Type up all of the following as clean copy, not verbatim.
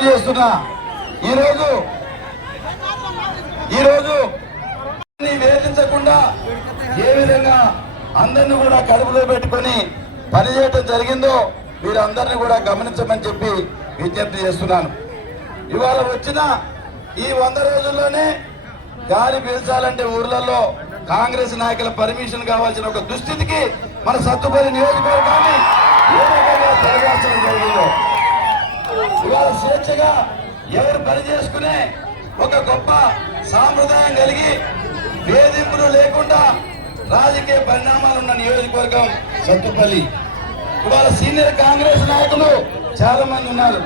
చేస్తున్నా ఈరోజు వేధించకుండా ఏ విధంగా అందరిని కూడా కడుపులో పెట్టుకొని పనిచేయడం జరిగిందో మీరందరినీ కూడా గమనించమని చెప్పి విజ్ఞప్తి చేస్తున్నాను. ఇవాళ వచ్చిన ఈ 100 రోజుల్లోనే గాలి పీల్చాలంటే ఊర్లలో కాంగ్రెస్ నాయకుల పర్మిషన్ కావాల్సిన ఒక దుస్థితికి మన సత్తుపల్లి నియోజకవర్గాన్ని ఏ రకంగా జరగాల్సిన జరిగిందో ఇవాళ స్వేచ్ఛగా ఎవరు పని చేసుకునే ఒక గొప్ప సాంప్రదాయం కలిగి వేధింపులు లేకుండా రాజకీయ పరిణామాలు ఉన్న నియోజకవర్గం సత్తుపల్లి. ఇవాళ సీనియర్ కాంగ్రెస్ నాయకులు చాలా మంది ఉన్నారు.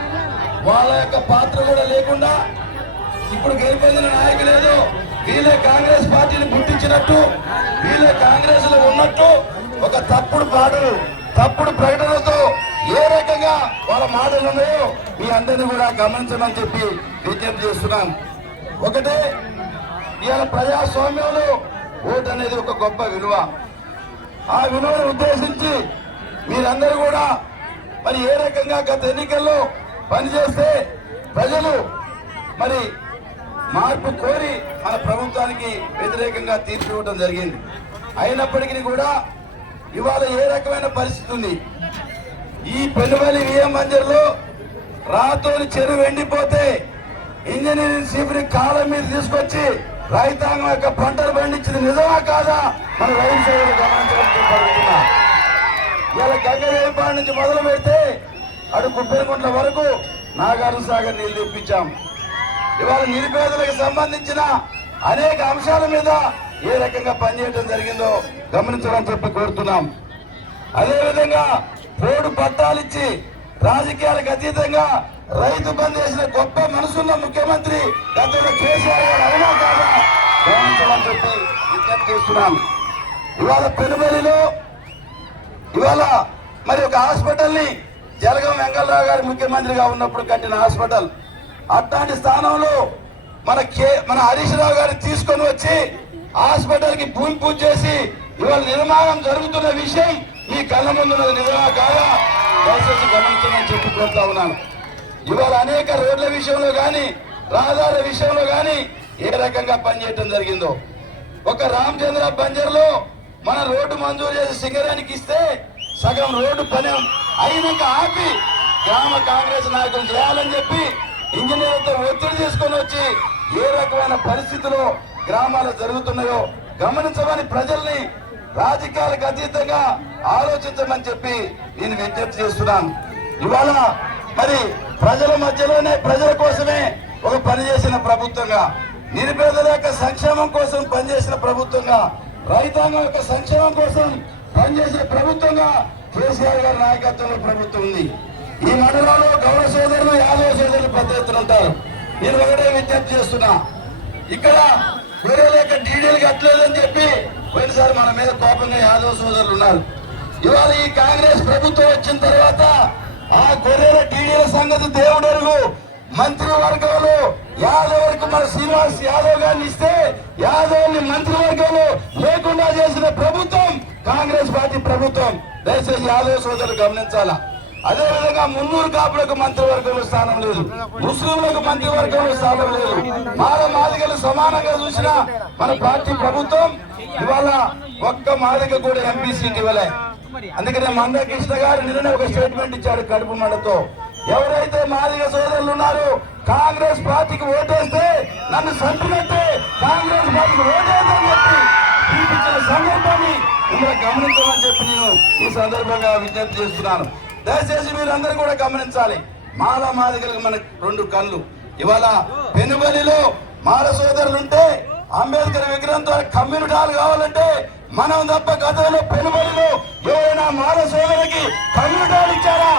వాళ్ళ యొక్క పాత్ర కూడా లేకుండా ఇప్పుడు గెలుపొందిన నాయకులేదో వీళ్ళే కాంగ్రెస్ పార్టీని పుట్టించినట్టు, వీళ్ళే కాంగ్రెస్ లో ఉన్నట్టు ఒక తప్పుడు ప్రకటనతో ఏ రకంగా వాళ్ళ మాటలు ఉన్నాయో మీ అందరినీ కూడా గమనించమని చెప్పి విజ్ఞప్తి చేస్తున్నాను. ఒకటే, ఇవాళ ప్రజాస్వామ్యంలో ఓటు అనేది ఒక గొప్ప విలువ. ఆ విలువను ఉద్దేశించి మీరందరూ కూడా మరి ఏ రకంగా గత ఎన్నికల్లో పనిచేస్తే ప్రజలు మరి మార్పు కోరి మన ప్రభుత్వానికి వ్యతిరేకంగా తీర్పు ఇవ్వడం జరిగింది. అయినప్పటికీ కూడా ఇవాళ ఏ రకమైన పరిస్థితి ఉంది? ఈ పెనుబలి విఎం మంజర్లో రాతోని చెరువు ఎండిపోతే ఇంజనీరింగ్ సీపుని కాలం మీద తీసుకొచ్చి రైతాంగం యొక్క పంటలు పండించింది నిజమా కాదా మన రైతు సోదరులు గమనించడం. ఇలా గంగదేవిపాడు నుంచి మొదలు పెడితే అటు కుప్పేరుకుంట్ల వరకు నాగార్జున సాగర్ నీళ్లు తెప్పించాం. ఇవాళ నిరుపేదలకు సంబంధించిన అనేక అంశాల మీద ఏ రకంగా పనిచేయడం జరిగిందో గమనించాలని చెప్పి కోరుతున్నాం. అదేవిధంగా పోడు పట్టాలిచ్చి రాజకీయాలకు అతీతంగా రైతు బంద్ చేసిన గొప్ప మనసున్న ముఖ్యమంత్రి గతంలో కేసీఆర్ గారు అవునా కాదా గమనించాలని చెప్పి విజ్ఞప్తి చేస్తున్నాం. ఇవాళ పెనుబలిలో ఇవాళ మరి ఒక హాస్పిటల్ ని జలగం వెంకటరావు గారు ముఖ్యమంత్రిగా ఉన్నప్పుడు కట్టిన హాస్పిటల్, అట్లాంటి స్థానంలో మన హరీష్ రావు గారిని తీసుకొని వచ్చి హాస్పిటల్ కి భూమి పూజ చేసి ఇవాళ నిర్మాణం జరుగుతున్న విషయం మీ కళ్ళ ముందున్నది నిజమా కాదా దయచేసి గమనించమని చెప్పి కోరుతా ఉన్నాను. ఇవాళ అనేక రోడ్ల విషయంలో గాని రహదారుల విషయంలో గాని ఏ రకంగా పనిచేయడం జరిగిందో, ఒక రామచంద్ర బంజర్లో మన రోడ్డు మంజూరు చేసి సింగరానికి ఇస్తే సగం రోడ్డు పని అయినాక ఆపి గ్రామ కాంగ్రెస్ నాయకులు చేయాలని చెప్పి ఇంజనీర్లతో ఒత్తిడి తీసుకొని వచ్చి ఏ రకమైన పరిస్థితుల్లో గ్రామాలు జరుగుతున్నాయో గమనించమని ప్రజల్ని రాజకీయాలకు అతీతంగా ఆలోచించమని చెప్పి నేను విజ్ఞప్తి చేస్తున్నాను. ఇవాళ మరి ప్రజల మధ్యలోనే ప్రజల కోసమే ఒక పనిచేసిన ప్రభుత్వంగా, నిరుపేదల యొక్క సంక్షేమం కోసం పనిచేసిన ప్రభుత్వంగా, రైతాంగం యొక్క సంక్షేమం కోసం పనిచేసిన ప్రభుత్వంగా కేసీఆర్ గారి నాయకత్వంలో ప్రభుత్వం ఉంది. ఈ మండలంలో గౌడ సోదరులు యాదవ సోదరులు పెద్ద ఎత్తున ఉంటారు. నేను ఒకటే విజ్ఞప్తి చేస్తున్నా, ఇక్కడ గొర్రెల యొక్క డీడీలు కట్టలేదని చెప్పి పోయినసారి మన మీద కోపంగా యాదవ సోదరులు ఉన్నారు. ఇవాళ ఈ కాంగ్రెస్ ప్రభుత్వం వచ్చిన తర్వాత ఆ గొర్రెల డీడీల సంగతి దేవుడెరుగు. మంత్రివర్గంలో యాదవ్ మన శ్రీనివాస్ యాదవ్ గారిని ఇస్తే యాదవ్ మంత్రివర్గంలో లేకుండా చేసిన ప్రభుత్వం కాంగ్రెస్ పార్టీ ప్రభుత్వం. దయచేసి యాదవ్ సోదరులు గమనించాలా. అదేవిధంగా మున్నూరు కాపులకు మంత్రివర్గంలో స్థానం లేదు, ముస్లింలకు మంత్రివర్గంలో స్థానం లేదు, మాదిగలు సమానంగా చూసిన మన పార్టీ ప్రభుత్వం ఇవాళ ఒక్క మాదిగ కూడా ఎంపీ సీట్ ఇవ్వలే. అందుకనే మందకృష్ణ గారు నిన్న ఒక స్టేట్మెంట్ ఇచ్చాడు కడుపు మండతో, ఎవరైతే మాదిగ సోదరులు ఉన్నారో కాంగ్రెస్ పార్టీకి ఓటేస్తే నన్ను సంటునట్టే కాంగ్రెస్ పార్టీకి ఓటేద్దని చెప్పి చూపించిన సందర్భాన్ని మిమ్మల్ని గమనించమని చెప్పి నేను ఈ సందర్భంగా విజ్ఞప్తి చేస్తున్నాను. దయచేసి మీరందరూ కూడా గమనించాలి. మాదిగలకు మన 2 కళ్ళు. ఇవాళ పెనుబలిలో మాల సోదరులు ఉంటే అంబేద్కర్ విగ్రహంతో కమ్యూనిటీ హాల్ కావాలంటే మనం తప్ప గతంలో పెనుబలిలో ఎవరైనా మాల సోదరులకి కమ్యూనిటీ హాల్ ఇచ్చారా?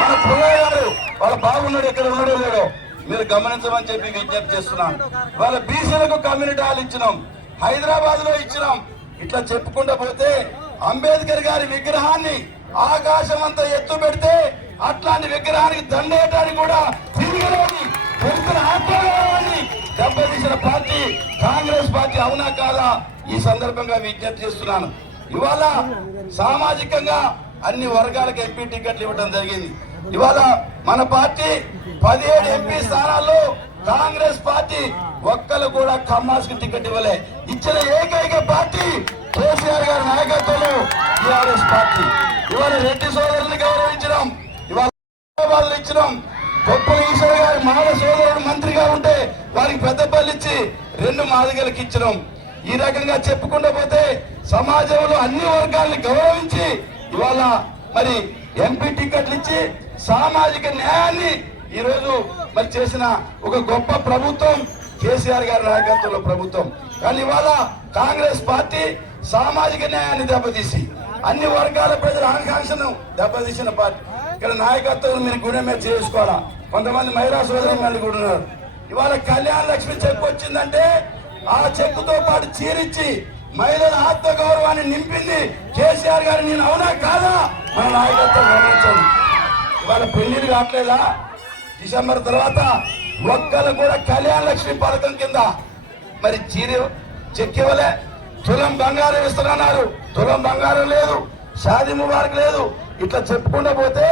మన పుల్లయ్య గారు వాళ్ళ బాగున్నాడు, ఎక్కడ ఉన్నాడో లేడో మీరు గమనించమని చెప్పి విజ్ఞప్తి చేస్తున్నాం. వాళ్ళ బీసీలకు కమ్యూనిటీ హాల్ ఇచ్చినాం, హైదరాబాద్ లో ఇచ్చినాం. ఇట్లా చెప్పుకుంటూ పోతే అంబేద్కర్ గారి విగ్రహాన్ని ఆకాశం అంతా ఎత్తు పెడితే అట్లాంటి విగ్రహానికి దండేయడానికి కూడా తిరిగిలేని ఆత్మగౌరవాన్ని దెబ్బతీసిన పార్టీ కాంగ్రెస్ పార్టీ అవునా కాదా ఈ సందర్భంగా విజ్ఞప్తి చేస్తున్నాను. ఇవాళ సామాజికంగా అన్ని వర్గాలకు ఎంపీ టికెట్లు ఇవ్వడం జరిగింది. ఇవాళ మన పార్టీ 17 ఎంపీ స్థానాల్లో కాంగ్రెస్ పార్టీ ఒక్కరు కూడా ఖమ్మాస్కి టికెట్ ఇవ్వలే. ఇచ్చిన ఏకైక పార్టీ కేసీఆర్ గారి నాయకత్వంలో టీఆర్ఎస్ పార్టీ. ఇవాళ రెడ్డి సోదరుని గౌరవించడం, ఇవాళ ఇచ్చినాం. కొప్పుల ఈశ్వర్ గారి మాల సోదరుడు మంత్రిగా ఉంటే వారికి పెద్దపల్లి ఇచ్చి 2 మాదిగలకు ఇచ్చినాం. ఈ రకంగా చెప్పుకుంటూ పోతే సమాజంలో అన్ని వర్గాల్ని గౌరవించి ఇవాళ మరి ఎంపీ టికెట్లు ఇచ్చి సామాజిక న్యాయాన్ని ఈ రోజు మరి చేసిన ఒక గొప్ప ప్రభుత్వం కేసీఆర్ గారి నాయకత్వంలో ప్రభుత్వం. కానీ ఇవాళ కాంగ్రెస్ పార్టీ సామాజిక న్యాయాన్ని దెబ్బతీసి అన్ని వర్గాల ప్రజల ఆకాంక్షను దెబ్బతీసిన పార్టీ. ఇక్కడ నాయకత్వం మీరు గుణే మీద చేసుకోవాలా. కొంతమంది మహిళా సోదరులు కూడా ఉన్నారు. ఇవాళ కళ్యాణ లక్ష్మి చెక్ వచ్చిందంటే ఆ చెక్కుతో పాటు చీరిచ్చి మహిళల ఆత్మ గౌరవాన్ని నింపింది కేసీఆర్ గారు. నేను అవునా కాదా మన నాయకత్వం గమనించండి. ఇవాళ పెళ్లిళ్ళు కావట్లేదా? డిసెంబర్ తర్వాత ఒక్కరు కూడా కళ్యాణ లక్ష్మి పథకం కింద మరి చీర చెక్ ఇవ్వలే. తులం బంగారం ఇస్తున్నారు, తులం బంగారం లేదు, షాదీ ముబారక్ లేదు. ఇట్లా చెప్పుకుంటూ పోతే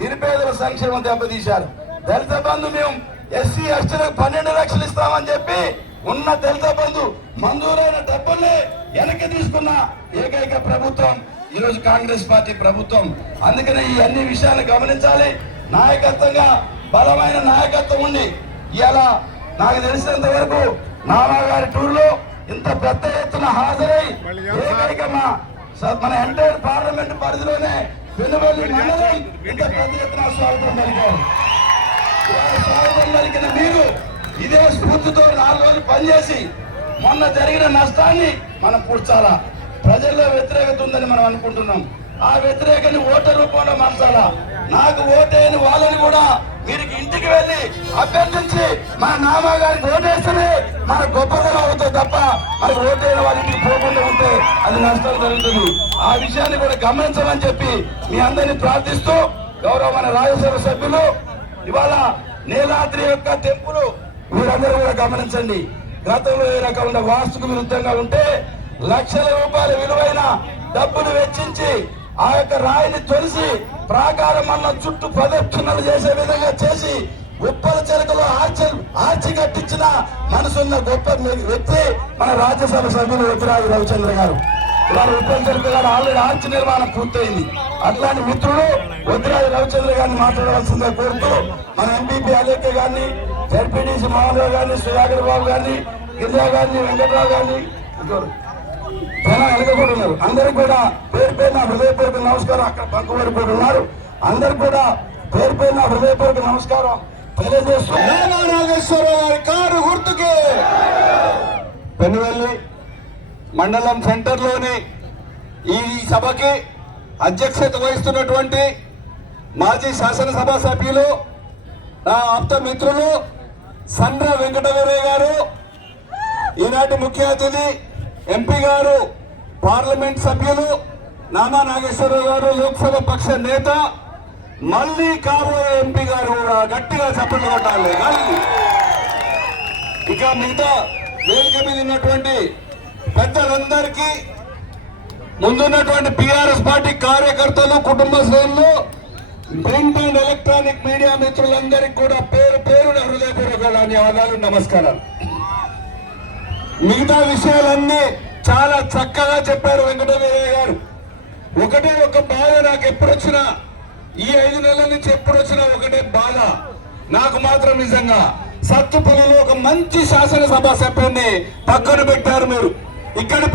నిరుపేదల సంక్షేమం దెబ్బతీశారు. దళిత బంధు మేము ఎస్సీ ఎస్టీలకు 12 లక్షలు ఇస్తామని చెప్పి ఉన్న దళిత బంధు మంజూరైన డబ్బుల్ని వెనక్కి తీసుకున్న ఏకైక ప్రభుత్వం ఈరోజు కాంగ్రెస్ పార్టీ ప్రభుత్వం. అందుకనే ఈ అన్ని విషయాలు గమనించాలి. నాయకత్వంగా బలమైన నాయకత్వం ఉండి ఇలా నాకు తెలిసినంత వరకు నామా గారి టూర్లో ఇంత పెద్ద ఎత్తున హాజరై ఏకైక మన ఎంటైర్ పార్లమెంట్ పరిధిలోనే వెనువల్లి మండలం ఇంత పెద్ద ఎత్తున స్వాగతం పలికారు. స్వాగతం పలికిన మీరు ఇదే స్ఫూర్తితో 4 రోజులు పనిచేసి మొన్న జరిగిన నష్టాన్ని మనం పూడ్చాలా. ప్రజల్లో వ్యతిరేకత ఉందని మనం అనుకుంటున్నాం. ఆ వ్యతిరేకని ఓటర్ రూపంలో మార్చాలా. నాకు ఓటేని వాళ్ళని కూడా మీరు ఇంటికి వెళ్ళి అభ్యర్థించి మన నామా గారికి ఓటేస్తేనే మన గొప్పదనం అవుతుంది తప్ప మనకు ఓటైన వాళ్ళ ఇంటికి పోకుండా ఉంటే అది నష్టం జరుగుతుంది. ఆ విషయాన్ని కూడా గమనించమని చెప్పి మీ అందరినీ ప్రార్థిస్తూ గౌరవ మన రాజ్యసభ సభ్యులు ఇవాళ నీలాద్రి యొక్క టెంపుల్ మీరందరూ కూడా గమనించండి. గతంలో ఏ రకమైన వాస్తుకు విరుద్ధంగా ఉంటే లక్షల రూపాయల విలువైన డబ్బులు వెచ్చించి ఆ యొక్క రాయిని తొలిసి ప్రాకారం అన్న చుట్టూ ప్రదక్షిణలు చేసే విధంగా చేసి ఉప్పల చెరుకులో ఆర్చి కట్టించిన మనసున్న గొప్ప వ్యక్తి మన రాజ్యసభ సభ్యులు వద్దిరాజు రవిచంద్ర గారు. ఇవాళ ఉప్పల చెరుకు గారు ఆల్రెడీ ఆర్చి నిర్మాణం పూర్తయింది. అట్లాంటి మిత్రుడు వద్దిరాజు రవిచంద్ర గారిని మాట్లాడవలసిందిగా కోరుతూ మన ఎంపీపీ అలేఖ్య గారిని, జడ్పీడీసీ మోహన్ రావు గారిని, సుధాకర్ బాబు గారిని, గిరిజా గారిని, వెంకట్రావు గారిని కూడా ఉన్నారు. అందరికి కూడా పేరు పేరున హృదయపూర్వక నమస్కారం. అక్కడ పక్కవారు కూడా ఉన్నారు. అందరికి కూడా పేరు పేరున హృదయపూర్వక నమస్కారం తెలియజేస్తూ నాగేశ్వరరావు గారి కారు గుర్తుకే పెనువెల్లి మండలం సెంటర్లోని ఈ సభకి అధ్యక్షత వహిస్తున్నటువంటి మాజీ శాసనసభ సభ్యులు, నా ఆప్త మిత్రులు సండ్ర వెంకటవీరయ్య గారు, ఈనాటి ముఖ్య అతిథి ఎంపీ గారు, పార్లమెంట్ సభ్యులు నామా నాగేశ్వరరావు గారు, లోక్సభ పక్ష నేత, మళ్ళీ కాబోయే ఎంపీ గారు కూడా గట్టిగా చప్పట్లు కొట్టాలి. ఇక మిగతా వేదిక మీద ఉన్నటువంటి పెద్దలందరికీ, ముందున్నటువంటి టిఆర్ఎస్ పార్టీ కార్యకర్తలు, కుటుంబ సభ్యులు, ప్రింట్ అండ్ ఎలక్ట్రానిక్ మీడియా మిత్రులందరికీ కూడా పేరు పేరున హృదయపూర్వక ధన్యవాదాలు, నమస్కారాలు. మిగతా విషయాలన్నీ చాలా చక్కగా చెప్పారు వెంకటవీరయ్య గారు. ఒకటే ఒక బాధ నాకు ఎప్పుడు వచ్చినా, ఈ 5 నెలల నుంచి ఎప్పుడు వచ్చినా ఒకటే బాధ నాకు మాత్రం. నిజంగా సత్తుపల్లిలో ఒక మంచి శాసనసభ సభ్యుడిని పక్కన పెట్టారు మీరు. ఇక్కడి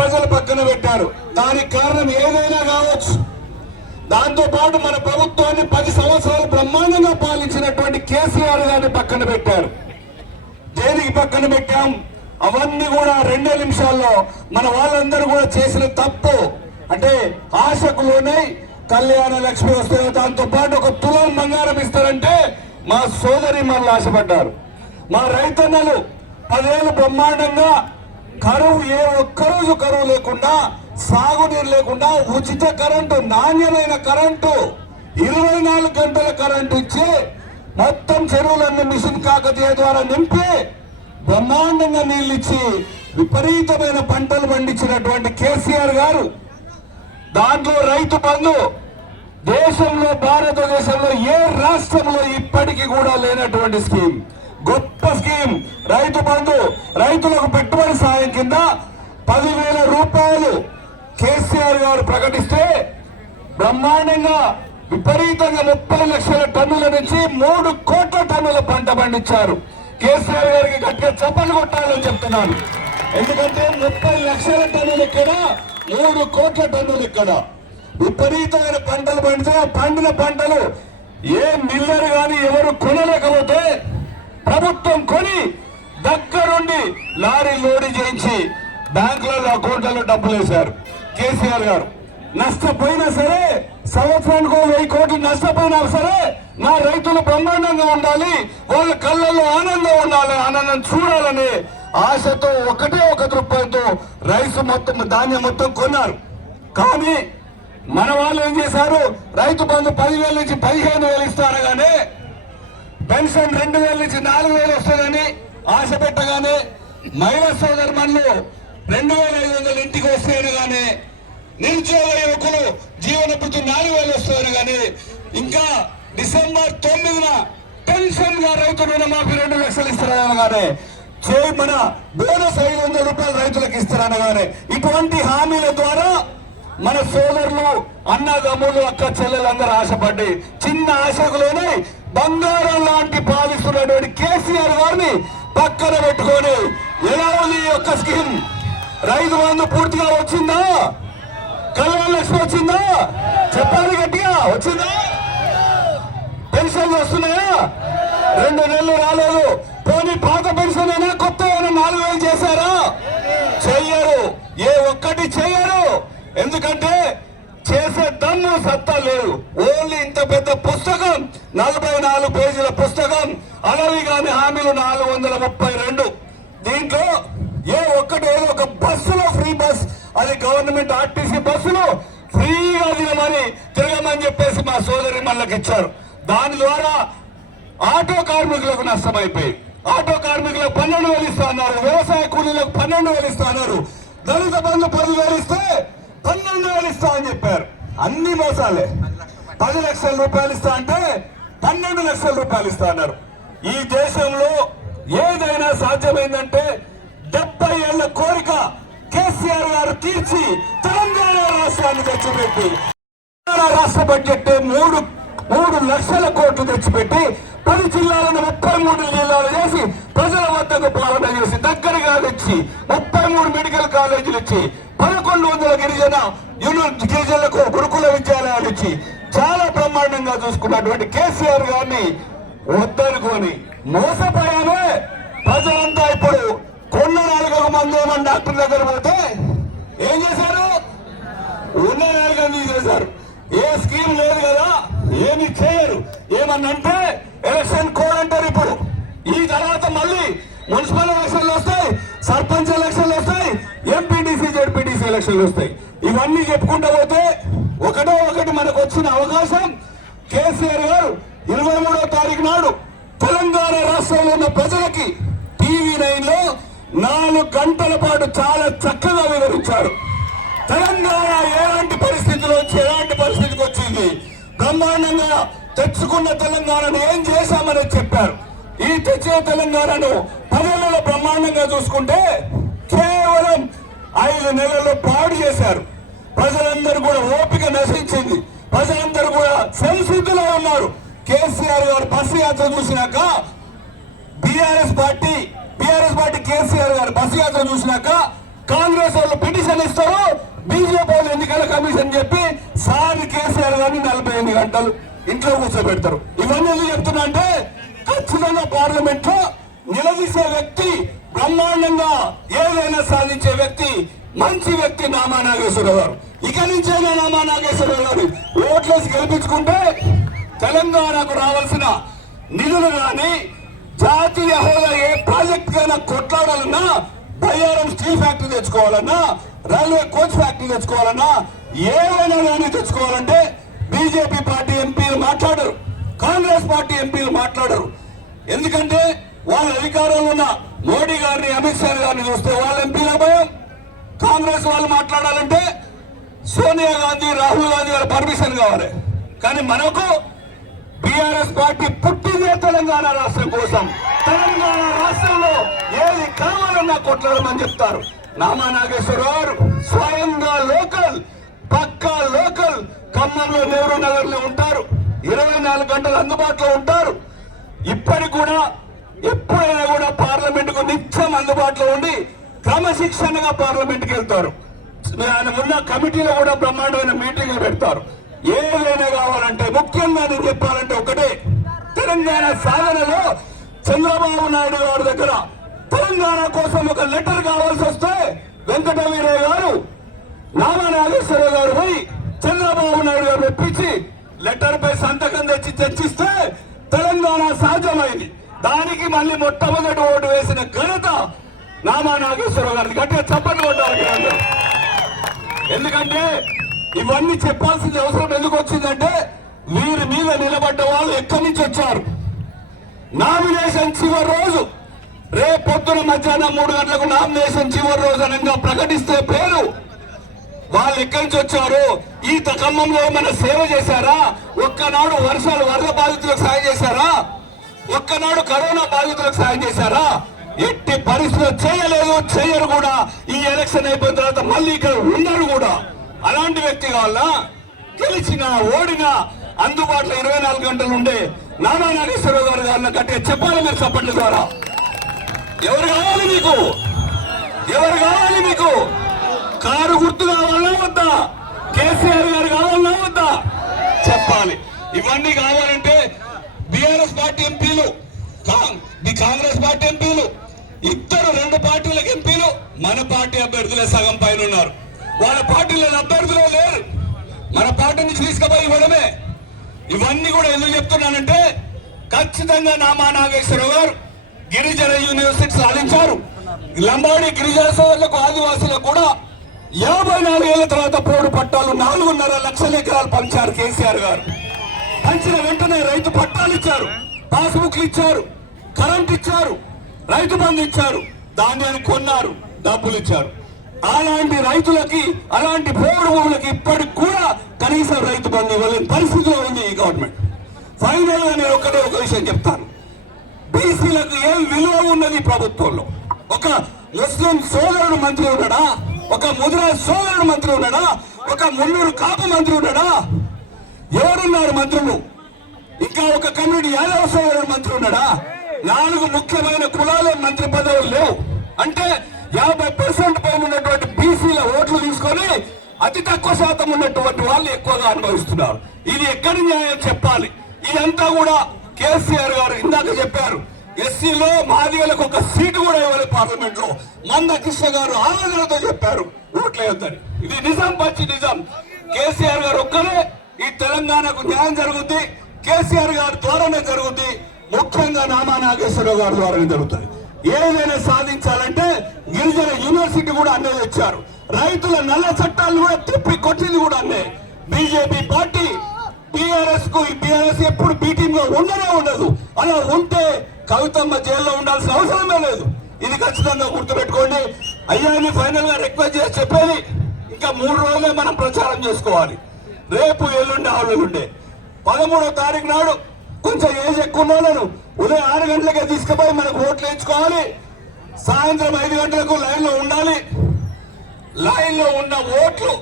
ప్రజలు పక్కన పెట్టారు. దానికి కారణం ఏదైనా కావచ్చు. దాంతో పాటు మన ప్రభుత్వాన్ని 10 సంవత్సరాలు బ్రహ్మాండంగా పాలించినటువంటి కేసీఆర్ గారిని పక్కన పెట్టారు. దేనికి పక్కన పెట్టాం? అవన్నీ కూడా 2 నిమిషాల్లో మన వాళ్ళందరూ కూడా చేసిన తప్పు. అంటే ఆశకు లోనై కళ్యాణ లక్ష్మి వస్తే దాంతో పాటు ఒక తులం బంగారం ఇస్తారంటే మా సోదరి మళ్ళీ ఆశపడ్డారు. మా రైతన్నలు 10 ఏళ్ళు బ్రహ్మాండంగా కరువు, ఏ ఒక్కరోజు కరువు లేకుండా, సాగునీరు లేకుండా ఉచిత కరెంటు, నాణ్యమైన కరెంటు, 24 గంటల కరెంటు ఇచ్చి మొత్తం చెరువులన్నీ మిషన్ కాకతీయ ద్వారా నింపి బ్రహ్మాండంగా నీళ్ళు ఇచ్చి విపరీతమైన పంటలు పండించినటువంటి కేసీఆర్ గారు, దాంట్లో రైతు బంధు దేశంలో భారతదేశంలో ఏ రాష్ట్రంలో ఇప్పటికీ కూడా లేనటువంటి స్కీమ్, గొప్ప స్కీమ్. రైతు బంధు, రైతులకు పెట్టుబడి సాయం కింద 10,000 రూపాయలు కేసీఆర్ గారు ప్రకటిస్తే బ్రహ్మాండంగా విపరీతంగా 30 లక్షల టన్నుల నుంచి 3 కోట్ల టన్నుల పంట పండించారు. కేసీఆర్ గారికి గట్టిగా చప్పట్లు కొట్టాలని చెప్తున్నాను. ఎందుకంటే 30 లక్షల టన్నులు ఇక్కడ, 3 కోట్ల టన్నులు ఇక్కడ. విపరీతమైన పంటలు పండిన పంటలు ఏ మిల్లర్ గాని ఎవరు కొనలేకపోతే ప్రభుత్వం కొని దగ్గరుండి లారీ లోడ్ చేయించి బ్యాంకులలో అకౌంట్లలో డబ్బులు వేశారు కేసీఆర్ గారు. నష్టపోయినా సరే, సంవత్సరానికి 1000 కోట్లు నష్టపోయినా సరే, నా రైతులు బ్రహ్మాండంగా ఉండాలి, వాళ్ళ కళ్ళల్లో ఆనందం ఉండాలి, ఆనందం చూడాలని ఆశతో ఒకటే 1 రూపాయలతో రైస్ మొత్తం, ధాన్యం మొత్తం కొన్నారు. కానీ మన వాళ్ళు ఏం చేశారు? రైతు బంధు 10,000 నుంచి 15,000 ఇస్తారగానే, పెన్షన్ 2,000 నుంచి 4,000 వస్తుందని ఆశ పెట్టగానే, మహిళా సోదరు మనులు 2,500 ఇంటికి వస్తాయనగానే, నిరుద్యోగ యువకులు జీవన భృతి 4,000 వస్తాయనగానే, ఇంకా డిసెంబర్ 9న పెన్షన్ గా రైతు రుణమాఫీ 2 లక్షలు ఇస్తారనగానే, మన బోనస్ 500 రూపాయలు రైతులకు ఇస్తారనగానే, ఇటువంటి హామీల ద్వారా మన సోదరులు, అన్నదమ్ములు, అక్క చెల్లెలందరూ ఆశపడ్డి చిన్న ఆశకులోనే బంగారం లాంటి పాలిస్తున్నటువంటి కేసీఆర్ గారిని పక్కన పెట్టుకొని, ఎలా ఉంది ఈ యొక్క స్కీమ్? రైతు బంధు పూర్తిగా వచ్చిందా? కళ్యాణ లక్ష్మి వచ్చిందా? చెప్పాలి గట్టిగా, వచ్చిందా? పెన్షన్లు వస్తున్నాయా? 2 నెలలు రాలేదు. పోనీ పాత పెన్షన్ అయినా కొత్త 4,000 చేశారా? చెయ్యరు, ఏ ఒక్కటి చెయ్యరు. ఎందుకంటే చేసే దమ్ము సత్తా లేదు. ఓన్లీ ఇంత పెద్ద పుస్తకం, 44 పేజీల పుస్తకం, అలవి కాని హామీలు 432. దీంట్లో ఏ ఒక్కటి, ఏదో ఒక బస్సులో ఫ్రీ బస్, అది గవర్నమెంట్ ఆర్టీసీ బస్సులో ఫ్రీగా తిరగమని చెప్పేసి మా సోదరి మళ్ళకి ఇచ్చారు. దాని ద్వారా ఆటో కార్మికులకు నష్టమైపోయి, ఆటో కార్మికులకు 12,000 ఇస్తా అన్నారు, వ్యవసాయ కూలీలకు 12,000 ఇస్తా అన్నారు, దళిత బంధు 10,000 ఇస్తే 12,000 ఇస్తా అని చెప్పారు. అన్ని మోసాలే. 10 లక్షల రూపాయలు ఇస్తా అంటే 12 లక్షల రూపాయలు ఇస్తా అన్నారు. ఈ దేశంలో ఏదైనా సాధ్యమైందంటే 70 ఏళ్ల కోరిక కేసీఆర్ గారు తీర్చి తెలంగాణ రాష్ట్రాన్ని తెచ్చిపెట్టి, రాష్ట్ర బడ్జెట్ 3 లక్షల కోట్లు తెచ్చిపెట్టి 10 జిల్లాలను 33 జిల్లాలు చేసి ప్రజల వద్దకు పాలన చేసి దగ్గరగా తెచ్చి 33 మెడికల్ కాలేజీలు ఇచ్చి 1,100 గిరిజనులకు గురుకుల విద్యాలయాలు ఇచ్చి చాలా బ్రహ్మాండంగా చూసుకున్నటువంటి కేసీఆర్ గారిని వద్దనుకొని మోసపోయామే. ప్రజలంతా ఇప్పుడు కొన్న 4 మంది డాక్టర్ దగ్గర పోతే ఏం చేశారు? ఉన్న 4 తీసేశారు. ఏ స్కీమ్ లేదు కదా, ఏమి చేయరు. ఏమన్నంటే ఎలక్షన్ కోడ్ అంటారు. ఇప్పుడు ఈ తర్వాత మళ్ళీ మున్సిపల్ ఎలక్షన్లు వస్తాయి, సర్పంచ్ ఎలక్షన్లు వస్తాయి, ఎంపీటీసీ జెడ్పీటీసీ ఎలక్షన్లు వస్తాయి. ఇవన్నీ చెప్పుకుంటూ పోతే ఒకటి మనకు వచ్చిన అవకాశం, కేసీఆర్ గారు 23వ తారీఖు నాడు తెలంగాణ రాష్ట్రంలో ఉన్న ప్రజలకి TV9 లో 4 గంటల పాటు చాలా చక్కగా వివరించారు. తెలంగాణ ఎలాంటి పరిస్థితికి వచ్చింది, బ్రహ్మాండంగా తెచ్చుకున్న తెలంగాణను ఏం చేశామని చెప్పారు. ఈ తెచ్చే తెలంగాణను 10 నెలల్లో బ్రహ్మాండంగా చూసుకుంటే కేవలం 5 నెలల్లో పాడు చేశారు. ప్రజలందరూ కూడా ఓపిక నశించింది. ప్రజలందరూ కూడా సంసిద్ధులో ఉన్నారు. కేసీఆర్ గారు బస్సు యాత్ర చూసినాక, బీఆర్ఎస్ పార్టీ కేసీఆర్ గారు బస్సు యాత్ర చూసినాక కాంగ్రెస్ వాళ్ళు పిటిషన్ ఇస్తారు, బీజేపీ వాళ్ళు ఎన్నికల కమిషన్ చెప్పి సార్ కేసీఆర్ గారిని 48 గంటలు ఇంట్లో కూర్చోబెడతారు. ఇవన్నీ ఎందుకు చెప్తున్నా అంటే, ఖచ్చితంగా పార్లమెంట్ లో నిలదీసే వ్యక్తి, బ్రహ్మాండంగా ఏదైనా సాధించే వ్యక్తి, మంచి వ్యక్తి నామా నాగేశ్వరరావు గారు. ఇక నుంచైనా నామా నాగేశ్వరరావు గారు ఓట్లేసి గెలిపించుకుంటే తెలంగాణకు రావాల్సిన నిధులు కానీ, జాతీయ హోదా ఏ ప్రాజెక్ట్ కైనా కొట్లాడాలన్నా, బయ్యారం స్టీల్ ఫ్యాక్టరీ తెచ్చుకోవాలన్నా, రైల్వే కోచ్ ఫ్యాక్టరీ తెచ్చుకోవాలన్నా, ఏమైనా కానీ తెచ్చుకోవాలంటే బీజేపీ పార్టీ ఎంపీలు మాట్లాడరు, కాంగ్రెస్ పార్టీ ఎంపీలు మాట్లాడరు. ఎందుకంటే వాళ్ళ అధికారంలో ఉన్న మోడీ గారిని, అమిత్ షా గారిని చూస్తే వాళ్ళ ఎంపీల భయం. కాంగ్రెస్ వాళ్ళు మాట్లాడాలంటే సోనియా గాంధీ, రాహుల్ గాంధీ గారి పర్మిషన్ కావాలి. కానీ మనకు బీఆర్ఎస్ పార్టీ పుట్టిందే తెలంగాణ రాష్ట్రం కోసం. తెలంగాణ రాష్ట్రంలో ఏది కావాలన్నా కొట్లాడమని చెప్తారు. నామా నాగేశ్వరరావు గారు స్వయంగా లోకల్, పక్కా లోకల్, ఖమ్మంలో నెహ్రూ నగర్ లో ఉంటారు. 24 గంటలు అందుబాటులో ఉంటారు. ఇప్పటికి కూడా ఎప్పుడైనా కూడా పార్లమెంట్ కు నిత్యం అందుబాటులో ఉండి క్రమశిక్షణగా పార్లమెంట్ కి వెళ్తారు. ఆయన ఉన్న కమిటీలో కూడా బ్రహ్మాండమైన మీటింగ్లు పెడతారు. ఏదైనా కావాలంటే ముఖ్యంగా నేను చెప్పాలంటే ఒకటే, తెలంగాణ సాధనలో చంద్రబాబు నాయుడు గారి దగ్గర తెలంగాణ కోసం ఒక లెటర్ కావాల్సి వస్తే వెంకట వీరయ్య గారు, నామా నాగేశ్వరరావు గారు పోయి చంద్రబాబు నాయుడు గారు మెప్పించి లెటర్ పై సంతకం తెచ్చి చర్చిస్తే తెలంగాణ సాధ్యమైంది. దానికి మళ్ళీ మొట్టమొదటి ఓటు వేసిన ఘనత నామా నాగేశ్వరరావు గారిని. గట్టిగా చప్పట్లు కొట్టాలి. ఎందుకంటే ఇవన్నీ చెప్పాల్సిన అవసరం ఎందుకు వచ్చిందంటే, వీరి మీద నిలబడ్డ వాళ్ళు ఎక్కడి నుంచి వచ్చారు. నామినేషన్ చివరి రోజు, రేపొద్దున మధ్యాహ్నం 3 గంటలకు నామినేషన్ చివరి రోజు అనగా ప్రకటిస్తే పేరు, వాళ్ళు ఎక్కడి నుంచి వచ్చారు, ఈ ఖమ్మంలో ఏమైనా సేవ చేశారా, ఒక్కనాడు వర్షాలు వరద బాధితులకు సాయం చేశారా, ఒక్కనాడు కరోనా బాధితులకు సాయం చేశారా, ఎట్టి పరిస్థితులు చేయలేదు, చేయరు కూడా. ఈ ఎలక్షన్ అయిపోయిన తర్వాత మళ్ళీ ఇక్కడ ఉన్నాడు కూడా. అలాంటి వ్యక్తి కావాలా? గెలిచినా ఓడినా అందుబాటులో 24 గంటలు ఉండే నామా నాగేశ్వరరావు గారు గారిని గట్టిగా చెప్పాలి మీరు చప్పట్ల ద్వారా. ఎవరు కావాలి మీకు? ఎవరు కావాలి మీకు? కారు గుర్తు కావాలన్నా వద్దా? కేసీఆర్ గారు కావాలన్నా వద్దా? చెప్పాలి. ఇవన్నీ కావాలంటే బీఆర్ఎస్ పార్టీ ఎంపీలు, కాంగ్రెస్ పార్టీ ఎంపీలు, ఇద్దరు 2 పార్టీలకు ఎంపీలు మన పార్టీ అభ్యర్థులే సగం పైన ఉన్నారు. వాళ్ళ పార్టీలో అభ్యర్థులే లేరు. మన పార్టీ నుంచి తీసుకుపోయి ఇవ్వడమే. ఇవన్నీ కూడా ఎందుకు చెప్తున్నానంటే, ఖచ్చితంగా నామా నాగేశ్వరరావు గారు గిరిజన యూనివర్సిటీ సాధించారు. లంబాడి గిరిజన సోదరులకు, ఆదివాసులకు కూడా 54 ఏళ్ల తర్వాత పోడు పట్టాలు 4.5 లక్షల ఎకరాలు పంచారు కేసీఆర్ గారు. పంచిన వెంటనే రైతు పట్టాలు ఇచ్చారు, పాస్బుక్లు ఇచ్చారు, కరెంట్ ఇచ్చారు, రైతు బంధు ఇచ్చారు, ధాన్యాన్ని కొన్నారు, డబ్బులు ఇచ్చారు. అలాంటి రైతులకి, అలాంటి పోడు భూములకి ఇప్పటికి కూడా కనీసం రైతు బంధు ఇవ్వలేని పరిస్థితిలో ఉంది ఈ గవర్నమెంట్. ఫైనల్ గా నేను ఒక విషయం చెప్తాను. బీసీలకు ఏం విలువ ఉన్నది ప్రభుత్వంలో? ఒక ముస్లిం సోదరుడు మంత్రి ఉన్నాడా? ఒక ముద్రా సోదరుడు మంత్రి ఉన్నాడా? ఒక మున్నూరు కాపు మంత్రి ఉన్నాడా? ఎవరున్నారు మంత్రులు? ఇంకా ఒక కమ్యూనిటీ యాదవ సోదరుడు మంత్రి ఉన్నాడా? 4 ముఖ్యమైన కులాల మంత్రి పదవులు లేవు. అంటే 50% పైన ఉన్నటువంటి బీసీల ఓట్లు తీసుకొని అతి తక్కువ శాతం ఉన్నటువంటి వాళ్ళు ఎక్కువగా అనుభవిస్తున్నారు. ఇది ఎక్కడి న్యాయం చెప్పాలి? ఇదంతా కూడా కేసీఆర్ గారు ఇందాక చెప్పారు, ఎస్సీలో మాదిగలకు ఒక సీటు కూడా ఇవ్వాలి పార్లమెంట్ లో. మంద కృష్ణ గారు ఆలోచనతో చెప్పారు ఓట్లు వేయొద్దని. ఇది నిజం, పచ్చి నిజం. కేసీఆర్ గారు ఒక్కరే ఈ తెలంగాణకు న్యాయం జరుగుద్ది, కేసీఆర్ గారి ద్వారానే జరుగుద్ది. ముఖ్యంగా నామా నాగేశ్వరరావు గారి ద్వారానే జరుగుతుంది. ఏదైనా సాధించాలంటే గిరిజన యూనివర్సిటీ కూడా అన్నే తెచ్చారు. రైతుల నల్ల చట్టాలు కూడా తిప్పి కొట్టింది కూడా అన్నే. బీజేపీ పార్టీ బీఆర్ఎస్ కు, బీఆర్ఎస్ ఎప్పుడు బీటీఎం లో ఉండనే ఉండదు. అలా ఉంటే కవితమ్మ జైల్లో ఉండాల్సిన అవసరమే లేదు. ఇది ఖచ్చితంగా గుర్తుపెట్టుకోండి. అయ్యాన్ని ఫైనల్ గా రిక్వెస్ట్ చేసి చెప్పేది, ఇంకా 3 రోజులే మనం ప్రచారం చేసుకోవాలి. రేపు ఎల్లుండి ఆవులుండే 13వ తారీఖు నాడు కొంచెం ఏజ్ ఎక్కువ ఉన్నాను, ఉదయం 6 గంటలకే తీసుకుపోయి మనకు ఓట్లు వేయించుకోవాలి. సాయంత్రం 5 గంటలకు లైన్ లో ఉండాలి. లైన్ లో ఉన్న ఓట్లు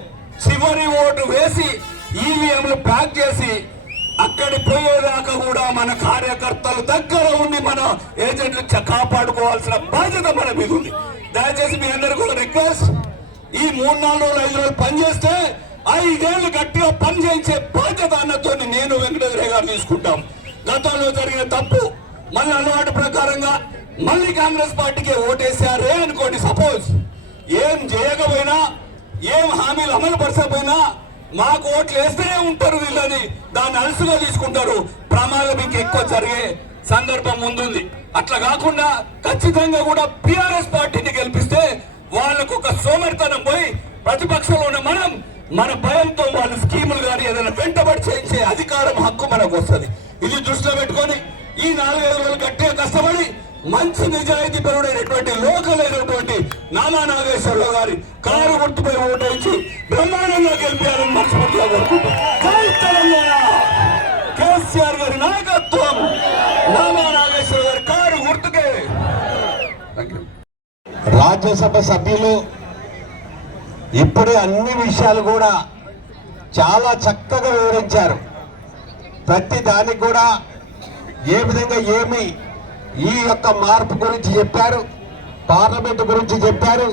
చివరి ఓటు వేసి ఈవీఎంలు ప్యాక్ చేసి అక్కడి పోయేదాకా కూడా మన కార్యకర్తలు దగ్గర ఉండి మన ఏజెంట్లు కాపాడుకోవాల్సిన బాధ్యత మన మీద ఉంది. దయచేసి మీ అందరికీ ఒక రిక్వెస్ట్, ఈ 3-4 రోజులు 5 రోజులు పనిచేస్తే 5 ఏళ్లు గట్టిగా పని చేయించే బాధ్యత అన్నతో నేను వెంకటేశ్వరయ్య గారు తీసుకుంటాం. గతంలో జరిగిన తప్పు మళ్ళీ అలవాటు ప్రకారంగా మళ్ళీ కాంగ్రెస్ పార్టీకి ఓటేసారే అనుకోండి. సపోజ్ ఏం చేయకపోయినా, ఏం హామీలు అమలు పరచకపోయినా మాకు ఓట్లు వేస్తూనే ఉంటారు వీళ్ళని, దాన్ని అలసుగా తీసుకుంటారు. ప్రమాదం ఇంకా ఎక్కువ జరిగే సందర్భం ముందుంది. అట్లా కాకుండా ఖచ్చితంగా కూడా బీఆర్ఎస్ పార్టీని గెలిపిస్తే వాళ్ళకు ఒక సోమరితనం పోయి ప్రతిపక్షంలో ఉన్న మనం మన భయంతో వాళ్ళ స్కీములు కానీ ఏదైనా వెంటబడి చేయించే అధికారం, హక్కు మనకు వస్తుంది. ఇది దృష్టిలో పెట్టుకొని ఈ 4-5 రోజులు గట్టిగా కష్టపడి మంచి నిజాయితీ పరుడైనటువంటి లోకల్ అయినటువంటి నామా నాగేశ్వరరావు గారి కారు గుర్తుపై ఓటేసి బ్రహ్మాండంగా గెలిపారని మనస్ఫూర్తిగా కోరుకుంటాం. జై తెలంగాణ. కేసీఆర్ గారి నాయకత్వం, నామా నాగేశ్వర గారి కారు గుర్తుకే. రాజ్యసభ సభ్యులు ఇప్పుడే అన్ని విషయాలు కూడా చాలా చక్కగా వివరించారు. ప్రతి దానికి కూడా ఏ విధంగా ఏమి ఈ యొక్క మార్పు గురించి చెప్పారు, పార్లమెంట్ గురించి చెప్పారు.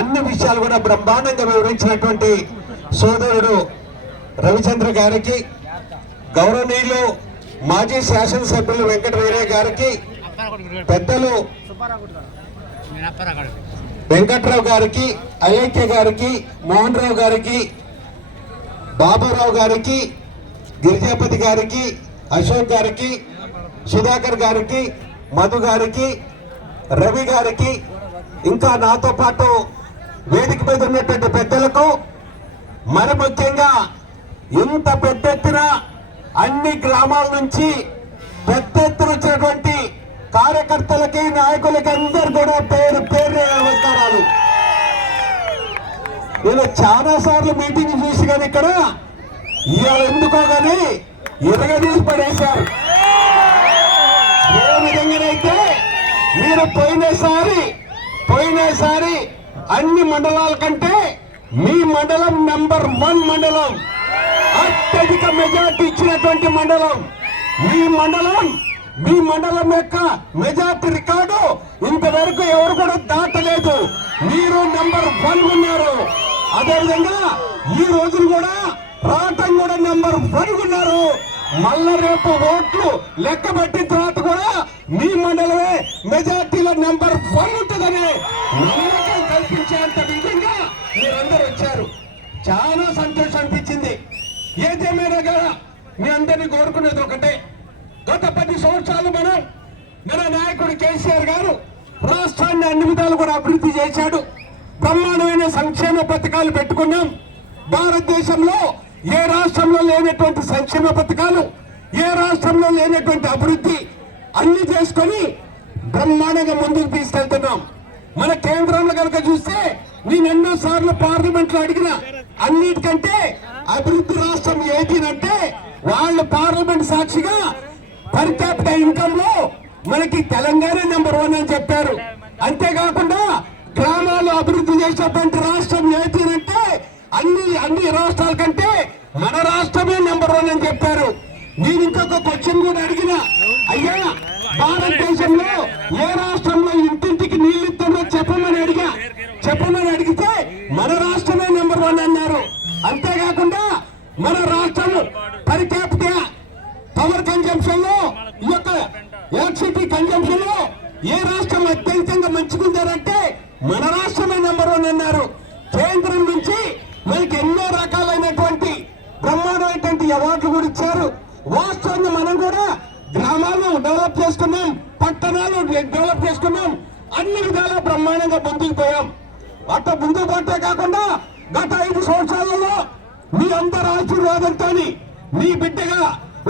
అన్ని విషయాలు కూడా బ్రహ్మాండంగా వివరించినటువంటి సోదరుడు రవిచంద్ర గారికి, గౌరవనీయులు మాజీ శాసనసభ్యులు వెంకట వీరయ్య గారికి, పెద్దలు వెంకట్రావు గారికి, అయోధ్య గారికి, మోహన్ రావు గారికి, బాబురావు గారికి, గిరిజాపతి గారికి, అశోక్ గారికి, సుధాకర్ గారికి, మధు గారికి, రవి గారికి, ఇంకా నాతో పాటు వేదిక మీద ఉన్నటువంటి పెద్దలకు, మరి ముఖ్యంగా ఇంత పెద్ద ఎత్తున అన్ని గ్రామాల నుంచి పెద్ద ఎత్తున వచ్చినటువంటి కార్యకర్తలకి, నాయకులకి అందరు కూడా పేరు పేరు నమస్కారాలు. నేను చాలా సార్లు మీటింగ్ చూసి కానీ ఇక్కడ ఇవాళ ఎందుకో కానీ ఇరగదీసి పడేశారు. ఏ విధంగానైతే మీరు పోయినసారి అన్ని మండలాల కంటే మీ మండలం నంబర్ 1 మండలం, అత్యధిక మెజార్టీ ఇచ్చినటువంటి మండలం మీ మండలం యొక్క మెజార్టీ రికార్డు ఇంతవరకు ఎవరు కూడా దాటలేదు. మీరు నంబర్ 1 ఉన్నారు. అదేవిధంగా ఈ రోజులు కూడా రావటం కూడా నంబర్ 1 ఉన్నారు. మళ్ళా రేపు ఓట్లు లెక్క పెట్టిన తర్వాత కూడా మీ మండలమే మెజార్టీలో నంబర్ 1 ఉంటుందని నమ్మకం కల్పించేంత విధంగా మీరందరూ వచ్చారు. చాలా సంతోషం అనిపించింది. ఏదేమైనా కదా మీ అందరినీ కోరుకునేది ఒకటే, గత 10 సంవత్సరాలు మన నాయకుడు కేసీఆర్ గారు రాష్ట్రాన్ని అన్ని విధాలు కూడా అభివృద్ధి చేశాడు. బ్రహ్మాండమైన సంక్షేమ పథకాలు పెట్టుకున్నాం. భారతదేశంలో ఏ రాష్ట్రంలో లేనటువంటి సంక్షేమ పథకాలు, ఏ రాష్ట్రంలో లేనటువంటి అభివృద్ధి అన్ని చేసుకొని బ్రహ్మాండంగా ముందుకు తీసుకెళ్తున్నాం. మన కేంద్రంలో కనుక చూస్తే నేను ఎన్నో సార్లు పార్లమెంట్ లో అడిగిన, అన్నిటికంటే అభివృద్ధి రాష్ట్రం ఏదీనంటే వాళ్ళు పార్లమెంట్ సాక్షిగా పర్ క్యాపిటల్ ఇన్కమ్ లో మనకి తెలంగాణ నెంబర్ 1 అని చెప్పారు. అంతేకాకుండా గ్రామాలు అభివృద్ధి చేసేటువంటి రాష్ట్రం ఏదీనంటే అన్ని రాష్ట్రాల కంటే మన రాష్ట్రమే నెంబర్ 1 అని చెప్పారు. నేను ఇంకొక క్వశ్చన్ కూడా అడిగిన, అయ్యా భారతదేశంలో ఏ రాష్ట్రంలో ఇంటింటికి నీళ్లు ఇస్తుందో చెప్పమని అడిగితే మన రాష్ట్రమే నెంబర్ 1 అన్నారు. అంతేకాకుండా మన రాష్ట్రం పర్ క్యాపిటల్ పవర్ కన్జంప్షన్ లో, ఈ యొక్క ఎలక్ట్రిసిటీ కన్జంప్షన్ లో ఏ రాష్ట్రం అత్యధికంగా మంచుకుంటారంటే మన రాష్ట్రమే నెంబర్ 1 అన్నారు. కేంద్రం నుంచి మనకి ఎన్నో రకాలైనటువంటి బ్రహ్మాండమైనటువంటి అవార్డులు కూడా ఇచ్చారు. వాస్తవాన్ని మనం కూడా గ్రామాలను డెవలప్ చేసుకున్నాం, పట్టణాలు డెవలప్ చేసుకున్నాం, అన్ని విధాలా బ్రహ్మాండంగా ముందుకు పోయాం. అట్లా ముందుకు పోతే కాకుండా గత 5 సంవత్సరాలలో మీ అందరి ఆశీర్వాదంతో మీ బిడ్డగా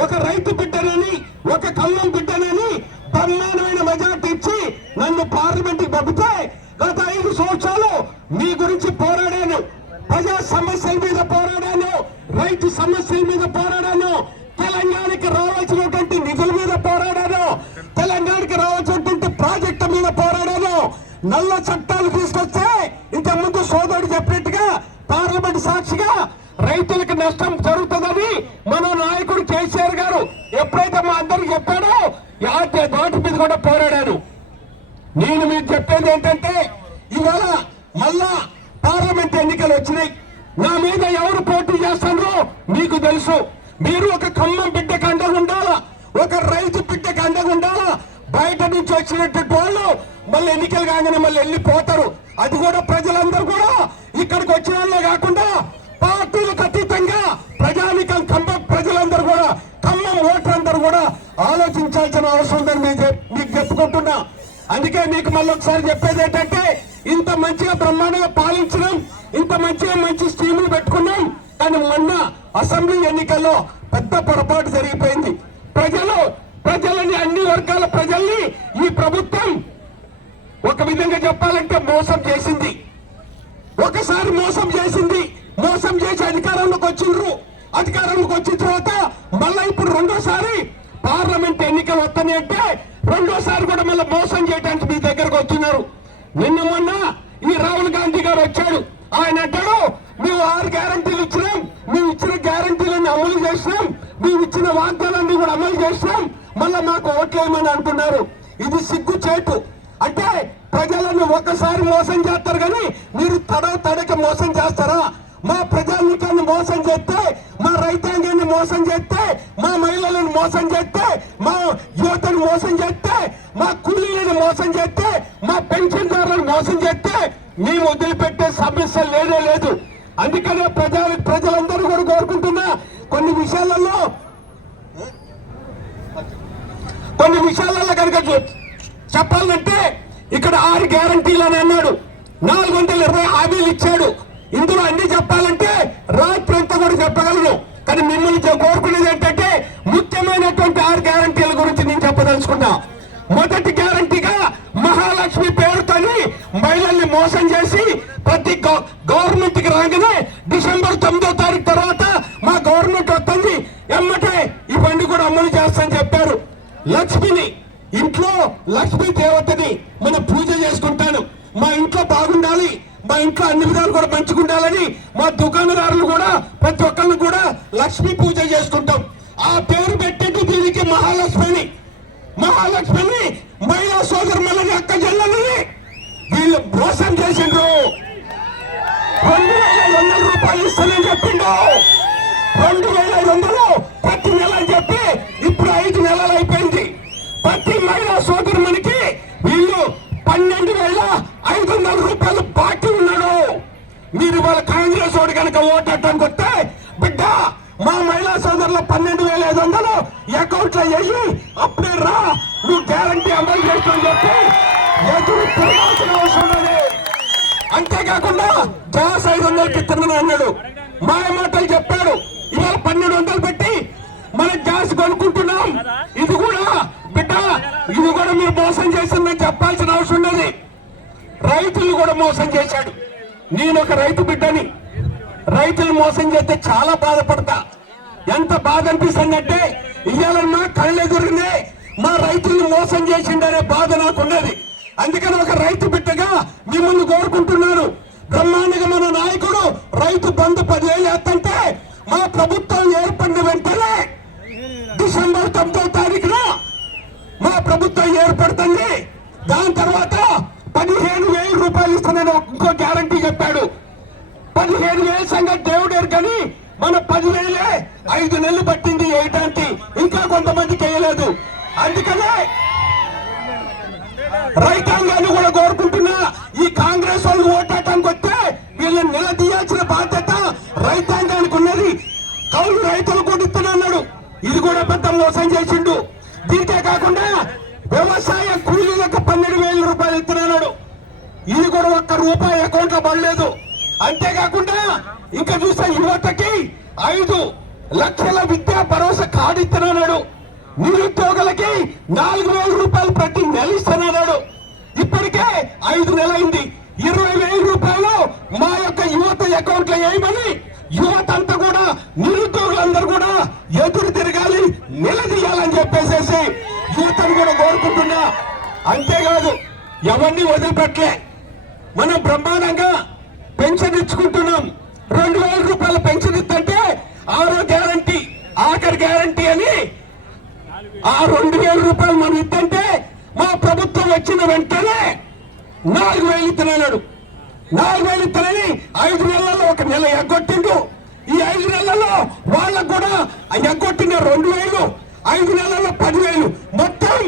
ఒక రైతు బిడ్డనని, ఒక కమ్మం బిడ్డనని బ్రహ్మాండమైన మెజార్టీ ఇచ్చి నన్ను పార్లమెంట్కి పంపితే గత 5 సంవత్సరాలు మీ గురించి పోరాడాను. ప్రజా సమస్యల మీద పోరాడాను, రైతు సమస్యల మీద పోరాడాను, తెలంగాణకి రావాల్సినటువంటి నిధుల మీద పోరాడాను, తెలంగాణకి రావాల్సినటువంటి ప్రాజెక్టు మీద పోరాడాను. నల్ల చట్టాలు తీసుకొస్తే ఇంతకుముందు సోదరుడు చెప్పినట్టుగా పార్లమెంట్ సాక్షిగా రైతులకు నష్టం జరుగుతుందని మన నాయకుడు కేసీఆర్ గారు ఎప్పుడైతే మా అందరికి చెప్పాడో వాటి మీద కూడా పోరాడాను. నేను మీకు చెప్పేది ఏంటంటే ఇవాళ మళ్ళా పార్లమెంట్ ఎన్నికలు వచ్చినాయి. నా మీద ఎవరు పోటీ చేస్తారో మీకు తెలుసు. మీరు ఒక ఖమ్మం బిడ్డకు అండగా ఉండాలా, ఒక రైతు బిడ్డకు అండగా ఉండాలా. బయట నుంచి వచ్చినటువంటి వాళ్ళు మళ్ళీ ఎన్నికలు కాగానే మళ్ళీ వెళ్ళిపోతారు. అది కూడా ప్రజలందరూ కూడా ఇక్కడికి వచ్చిన వాళ్ళే కాకుండా పార్టీలకు అతీతంగా ప్రజానికం ఖమ్మం ప్రజలందరూ కూడా, ఖమ్మం ఓటర్లందరూ కూడా ఆలోచించాల్సిన అవసరం ఉందని మీకు చెప్పుకుంటున్నా. అందుకే మీకు మళ్ళీ ఒకసారి చెప్పేది ఏంటంటే ఇంత మంచిగా బ్రహ్మాండంగా పాలించడం, ఇంత మంచి స్కీములు పెట్టుకున్నాం. కానీ మొన్న అసెంబ్లీ ఎన్నికల్లో పెద్ద పొరపాటు జరిగిపోయింది. ప్రజలని అన్ని వర్గాల ప్రజల్ని ఈ ప్రభుత్వం ఒక విధంగా చెప్పాలంటే మోసం చేసింది. ఒకసారి మోసం చేసి అధికారంలోకి వచ్చిండ్రు. అధికారంలోకి వచ్చిన తర్వాత మళ్ళా ఇప్పుడు రెండోసారి పార్లమెంట్ ఎన్నికలు వస్తాయి అంటే రెండోసారి కూడా మళ్ళీ మోసం చేయడానికి మీ దగ్గరకు వస్తున్నారు. నిన్న మొన్న ఈ రాహుల్ గాంధీ గారు వచ్చాడు. ఆయన అంటాడు మేము 6 గ్యారంటీలు ఇచ్చినాం, మేము ఇచ్చిన గ్యారంటీలను అమలు చేసినాం, మేము ఇచ్చిన వాగ్దానాన్ని కూడా అమలు చేసినాం, మళ్ళా మాకు ఓట్లేమని అంటున్నారు. ఇది సిగ్గు చేటు. అంటే ప్రజలను ఒకసారి మోసం చేస్తారు కానీ మీరు తడక మోసం చేస్తారా? మా ప్రజానికాన్ని మోసం చేస్తే, మా రైతాంగాన్ని మోసం చేస్తే, మా మహిళలను మోసం చేస్తే, మా యువతను మోసం చేస్తే, మా కూలీలను మోసం చేస్తే, మా పెన్షన్దారులను మోసం చేస్తే మేము వదిలిపెట్టే సమస్య లేదే లేదు. అందుకనే ప్రజలందరూ కూడా కోరుకుంటున్నా కొన్ని విషయాలలో కనుక చెప్పాలంటే ఇక్కడ 6 గ్యారంటీలు అని అన్నాడు, 420 హామీలు ఇచ్చాడు. ఇందులో అన్ని చెప్పాలంటే రాత్రి అంతా కూడా చెప్పగలను. కానీ మిమ్మల్ని కోరుకునేది ఏంటంటే ముఖ్యమైనటువంటి 6 గ్యారంటీల గురించి నేను చెప్పదలుచుకున్నా. మొదటి గ్యారంటీగా మహాలక్ష్మి పేరుతోని మహిళల్ని మోసం చేసి ప్రతి గవర్నమెంట్ కి రాగానే డిసెంబర్ 9వ తారీఖు తర్వాత మా గవర్నమెంట్ వస్తుంది ఎమ్మటే ఇవన్నీ కూడా అమలు చేస్తామని చెప్పారు. లక్ష్మిని ఇంట్లో లక్ష్మీ దేవతని మనం పూజ చేసుకుంటాను. మా ఇంట్లో బాగుండాలి, మా ఇంట్లో అన్ని విధాలు కూడా మంచిగుండాలని మా దుకాణదారులు కూడా ప్రతి ఒక్కరిని కూడా లక్ష్మీ పూజ చేసుకుంటాం. ఆ పేరు పెట్టేది దీనికి మహాలక్ష్మిని మహిళా సోదరులని అక్క చెల్లెలని వీళ్ళు మోసం చేసిండ్రు. 2,500 రూపాయలు ఇస్తానని చెప్పిండు. 2,500 ప్రతి నెల అని చెప్పి ఇప్పుడు 5 నెలలు అయిపోయింది. ప్రతి మహిళా సోదరునికి వీళ్ళు 12,500 రూపాయలు బాకీ ఉన్నాడు. మీరు వాళ్ళ కాంగ్రెస్ వాడు కనుక ఓటడానికి వస్తే బిడ్డ మా మహిళా సోదరులు 12,500 అకౌంట్ లో వేసి అప్పుడే రా నువ్వు గ్యారంటీ అమలు చేస్తామని చెప్పి ఎదురు తిరగాల్సిన అవసరం లేదు. అంతేకాకుండా గ్యాస్ 500కి ఇస్తున్నాను అన్నాడు, మాయ మాటలు చెప్పాడు. ఇవాళ 1,200 పెట్టి మన గ్యాస్ కొనుక్కుంటున్నాం. ఇది కూడా బిడ్డ ఇది కూడా మీరు మోసం చేసిందని చెప్పాల్సిన అవసరం ఉన్నది. రైతులు కూడా మోసం చేశాడు. నేను ఒక రైతు బిడ్డని. రైతులు మోసం చేస్తే చాలా బాధపడతా. ఎంత బాధ అనిపిస్తుందంటే ఇయ్యాలన్నా కళ్ళెదురునే మా రైతుల్ని మోసం చేసిండనే బాధ నాకున్నది. అందుకని ఒక రైతు బిడ్డగా మిమ్మల్ని కోరుకుంటున్నాను. బ్రహ్మాండంగా మన నాయకుడు రైతు బంధు 10,000 వేస్తుంటే మా ప్రభుత్వం ఏర్పడిన వెంటనే డిసెంబర్ 9వ తారీఖున మా ప్రభుత్వం ఏర్పడుతుంది. దాని తర్వాత 15,000 రూపాయలు ఇస్తానని ఇంకో గ్యారంటీ చెప్పాడు. 15,000 సంగతి దేవుడు కానీ మన 10,000 5 నెలలు పట్టింది వేయడానికి, ఇంకా కొంతమందికి వేయలేదు. అందుకనే రైతాంగాన్ని కూడా కోరుకుంటున్నా, ఈ కాంగ్రెస్ వాళ్ళు ఓటాటానికి వస్తే వీళ్ళని నిలదీయాల్సిన బాధ్యత రైతాంగానికి ఉన్నది. కౌలు రైతులు కూడా ఇస్తున్నాడు, ఇది కూడా పెద్ద మోసం చేసిండు. దీంతే కాకుండా వ్యవసాయ కూలీలకు 12,000 రూపాయలు ఇస్తున్నాడు, ఇది కూడా ఒక్క రూపాయి అకౌంట్ లో పడలేదు. అంతేకాకుండా ఇంకా చూస్తే యువతకి 5 లక్షల విద్యా భరోసా కార్డు ఇస్తున్నాడు. నిరుద్యోగులకి 4,000 రూపాయలు ప్రతి నెల ఇస్తున్నాడు. ఇప్పటికే 5 నెలలైంది. 20,000 రూపాయలు మా యొక్క యువత అకౌంట్ లో వేయమని యువత అంతా కూడా నిరుద్యోగులందరూ కూడా ఎదురు తిరగాలి, నిలదీయాలని చెప్పేసేసి యువతను కూడా కోరుకుంటున్నా. అంతేకాదు ఎవరిని వదిలిపెట్టలే, మనం బ్రహ్మాండంగా పెన్షన్ ఇచ్చుకుంటున్నాం. 2,000 రూపాయల పెన్షన్ ఇస్తుంటే 6వ గ్యారంటీ ఆఖరి గ్యారంటీ అని ఆ 2,000 రూపాయలు మనం ఇస్తుంటే మా ప్రభుత్వం వచ్చిన వెంటనే 4,000 ఇస్తున్నాడు. 4,000 ఇస్తానని 5 నెలల్లో 1 నెల ఎగ్గొట్టిండు. ఈ 5 నెలల్లో వాళ్ళకు కూడా ఎగ్గొట్టిన 2,000, 5 నెలల్లో 10,000, మొత్తం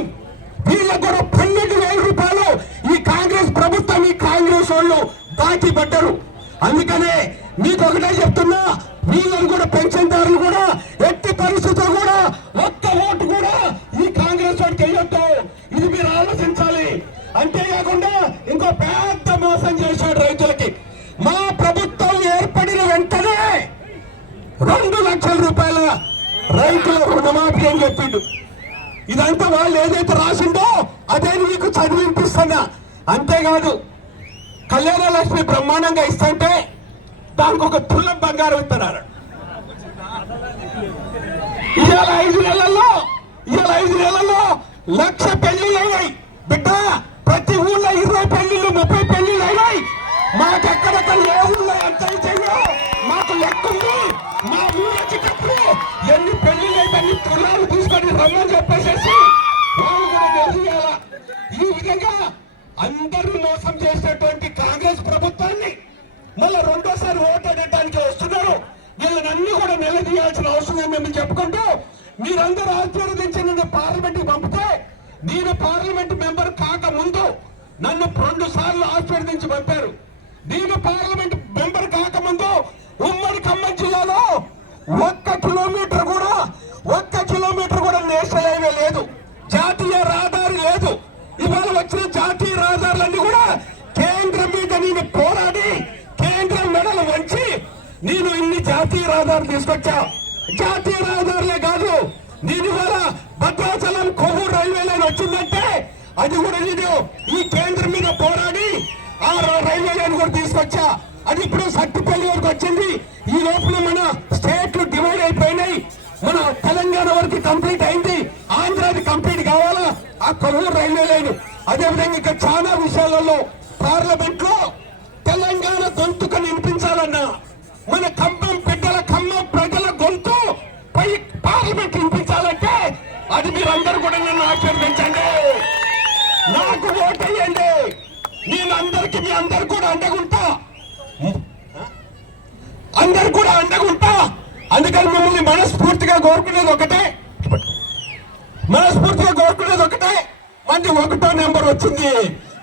వీళ్ళకు కూడా 12,000 రూపాయలు ఈ కాంగ్రెస్ ప్రభుత్వం, ఈ కాంగ్రెస్ వాళ్ళు బాకీ పడ్డారు. అందుకనే మీకు ఒకటే చెప్తున్నా, వీళ్ళని కూడా పెన్షన్దారులు కూడా ఎట్టి పరిస్థితులు కూడా ఒక్క ఓటు కూడా ఈ కాంగ్రెస్ వాడికి వేయొద్దు. ఇది మీరు ఆలోచించాలి. అంతేకాకుండా ఇంకో పెద్ద మోసం చేశాడు రైతులకి. మా ప్రభుత్వం ఏర్పడిన వెంటనే 2 లక్షల రూపాయల రైతుల రుణమాఫీ అని చెప్పిండు. ఇదంతా వాళ్ళు ఏదైతే రాసిండో అదే మీకు చదివినిపిస్తున్నా. అంతేకాదు కళ్యాణ లక్ష్మి బ్రహ్మాండంగా ఇస్తుంటే దానికి ఒక తులం బంగారం ఇస్తున్నారు. ఇవాళ 5 నెలల్లో 1,00,000 పెళ్లిళ్ళు అయినాయి బిడ్డ. ప్రతి ఊళ్ళో 20 పెళ్లిళ్ళు 30 పెళ్లిళ్ళు అయినాయి. మాకెక్కడెక్కడ ఏ ఊళ్ళో ఎంత అయితేయో మాకు లెక్కుంది. మా ఊరు వచ్చేటప్పుడు ఎన్ని పెళ్లిళ్ళు అయితే అన్ని తులాలు తీసుకొని రమ్మని చెప్పేసేసి వాళ్ళు కూడా తెలియాల. ఈ విధంగా అందరూ మోసం చేసినటువంటి కాంగ్రెస్ ప్రభుత్వాన్ని మళ్ళీ రెండోసారి ఓటాడటానికి వస్తున్నారు. వీళ్ళనన్నీ కూడా నిలదీయాల్సిన అవసరం ఏమేమి చెప్పుకుంటూ మీరందరూ ఆశీర్వదించి నన్ను పార్లమెంట్ కి పంపితే, నేను పార్లమెంట్ మెంబర్ కాక ముందు నన్ను 2 సార్లు ఆశీర్వదించి పంపారు. నేను పార్లమెంట్ మెంబర్ కాక ముందు ఉమ్మడి ఖమ్మం జిల్లాలో 1 కిలోమీటర్ కూడా నేషనల్ హైవే లేదు, జాతీయ రహదారి లేదు. ఇవాళ వచ్చిన జాతీయ రహదారులన్నీ కూడా కేంద్రం మీద నేను పోరాడి కేంద్రం మెడలు వంచి నేను ఇన్ని జాతీయ రహదారులు తీసుకొచ్చా. జాతీయ రహదారులే కాదు, నేను ఇవాళ భద్రాచలం కొవ్వూరు రైల్వే లైన్ వచ్చిందంటే అది కూడా నేను ఈ కేంద్రం మీద పోరాడి ఆ రైల్వే లైన్ కూడా తీసుకొచ్చా. అది ఇప్పుడు సత్తుపల్లి వరకు వచ్చింది. ఈ లోపల మన స్టేట్లు డివైడ్ అయిపోయినాయి. మన తెలంగాణ వరకు కంప్లీట్ అయింది, ఆంధ్రాది కంప్లీట్ కావాలా ఆ కొవ్వూరు రైల్వే లైన్. అదేవిధంగా ఇంకా చాలా విషయాలలో పార్లమెంట్ లో తెలంగాణ గొంతుకు వినిపించాలన్నా, మన ఖమ్మం ప్రజల గొంతు పై పార్లమెంట్ వినిపించాలంటే అది మీరందరూ కూడా నన్ను ఆశీర్వదించండి, నాకు ఓటేయండి. నేను మీ అందరు కూడా అండగుంటా, అందుకని మిమ్మల్ని మనస్ఫూర్తిగా కోరుకునేది ఒకటే, మంది 1వ నెంబర్ వచ్చింది.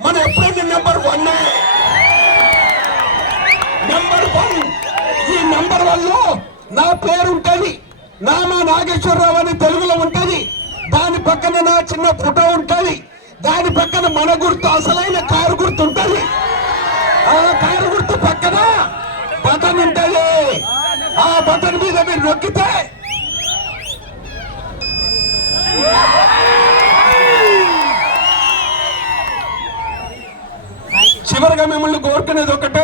మన ఎప్పుడైనా నెంబర్ 1. ఈ నెంబర్ 1 లో నా పేరు ఉంటది, నామా నాగేశ్వరరావు అని తెలుగులో ఉంటది. దాని పక్కన నా చిన్న ఫోటో ఉంటది. దాని పక్కన మన గుర్తు, అసలైన కారు గుర్తు ఉంటది. ఆ కారు గుర్తు పక్కన బటన్ ఉంటది. ఆ బటన్ మీద మీరు నొక్కితే చివరిగా మిమ్మల్ని కోరుకునేది ఒకటే,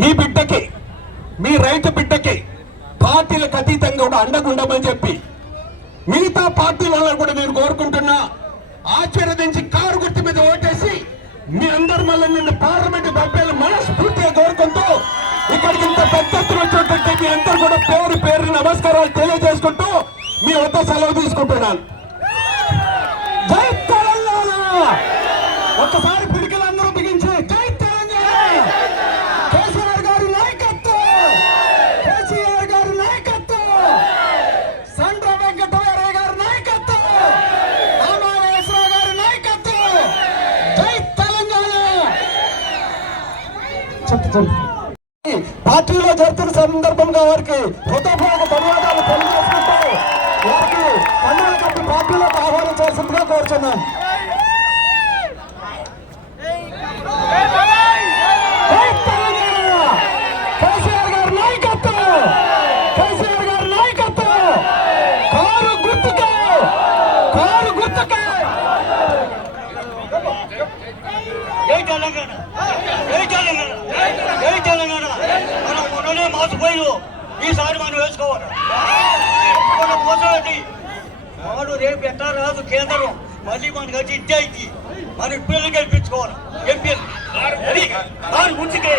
మీ బిడ్డకి, మీ రైతు బిడ్డకి పార్టీలకు అతీతంగా కూడా అండగుండమని చెప్పి మిగతా పార్టీల కూడా నేను కోరుకుంటున్నా. ఆశీర్వదించి కారు గుర్తు మీద ఓటేసి మీ అందరు మళ్ళీ నిన్ను పార్లమెంట్ పంపేయాలి మనస్ఫూర్తిగా కోరుకుంటూ ఇక్కడికి ఇంత పెద్ద ఎత్తున వచ్చినటువంటి మీ అందరూ కూడా పేరు నమస్కారాలు తెలియజేసుకుంటూ మీ వద్ద సెలవు తీసుకుంటున్నాను. జై తెలంగాణ! ఒక్కసారి పిడికలందరూ బిగించి జై తెలంగాణ! కేసీఆర్ గారి నాయకత్వం, కేసీఆర్ గారి నాయకత్వం, సండ్ర వెంకటరామయ్య గారి నాయకత్వం, రామాయేశ్వర గారి నాయకత్వం. జై తెలంగాణ! పార్టీలో జరుగుతున్న సందర్భంగా వారికి హృదయపూర్వక ధన్యవాదాలు తెలియజేసుకుంటూ వారికి కన్నడ కప్పి పార్టీలోకి ఆహ్వానించాల్సిందిగా కోరుచున్నాను. కేసీఆర్ గారి నాయకత్వం, కేసీఆర్ గారి నాయకత్వం, కారు గుర్తుకే, కారు గుర్తుకే. జై తెలంగాణ! జై తెలంగాణ! జై తెలంగాణ! మనం మొన్ననే మోసపోయిను, ఈసారి మనం వేసుకోవాలి. మనం మోసండి, వాడు రేపు ఎట్లా రాదు కేంద్రం, మళ్ళీ మనకి వచ్చి ఇచ్చే మన పిల్లలు గెలిపించుకోవాలి. ఎంపీలు గుర్తుకే